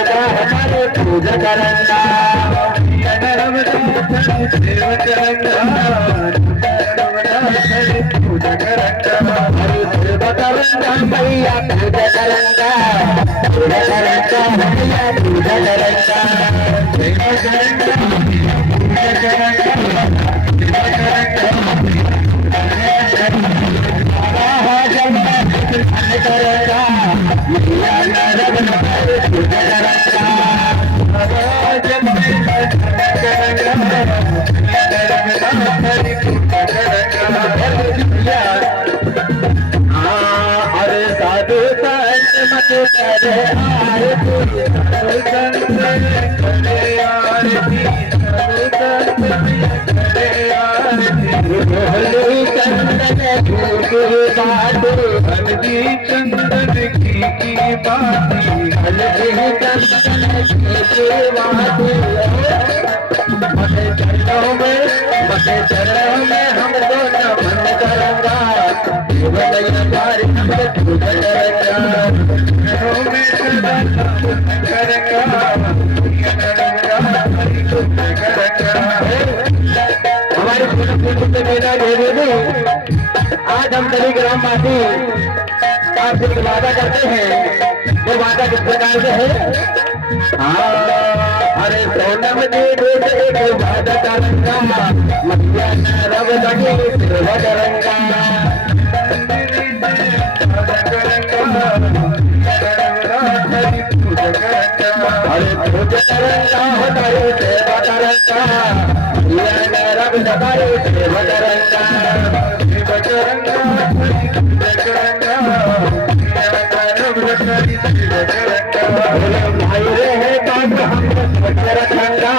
पूजा करंगा पूजा करंगा भैया पूजा करंगा पूजा करंगा भैया पूजा करंगा अरे साधु संत मत करे आरती साधु संत करे आरती साधु संत करे आरती हल्दी चंदन की बात हल्दी चंदन की बात हल्दी चंदन की बात मते चरणों में हम दोनों मन करेंगे पूजा हमारे आज हम सभी ग्रामवासी आपसे वादा करते हैं। वो वादा किस प्रकार से है? अरे सोनम जी एक वादा करूंगा मैया रब लगी सेवा करूंगा अरे पूजा करूंगा हमारी सेवा करूंगा मैया रब लगी सेवा करूंगा भाई रे है काम हम रखा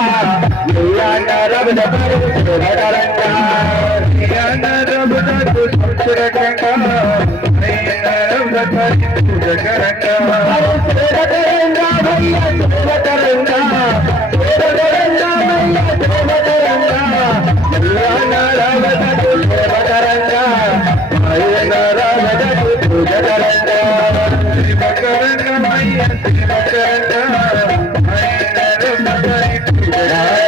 मैया रब लगी सेवा करूंगा मैया रब लगी पूजा करूंगा मैया रब लगी पूजा करूंगा सेवा करूंगा भैया सेवा करूंगा सेवा करूंगा मैया सेवा करूंगा मैया रब लगी सेवा करूंगा मैया रब लगी पूजा करूंगा सेवा करूंगा मैया सेवा करूंगा मैया रब लगी पूजा करूंगा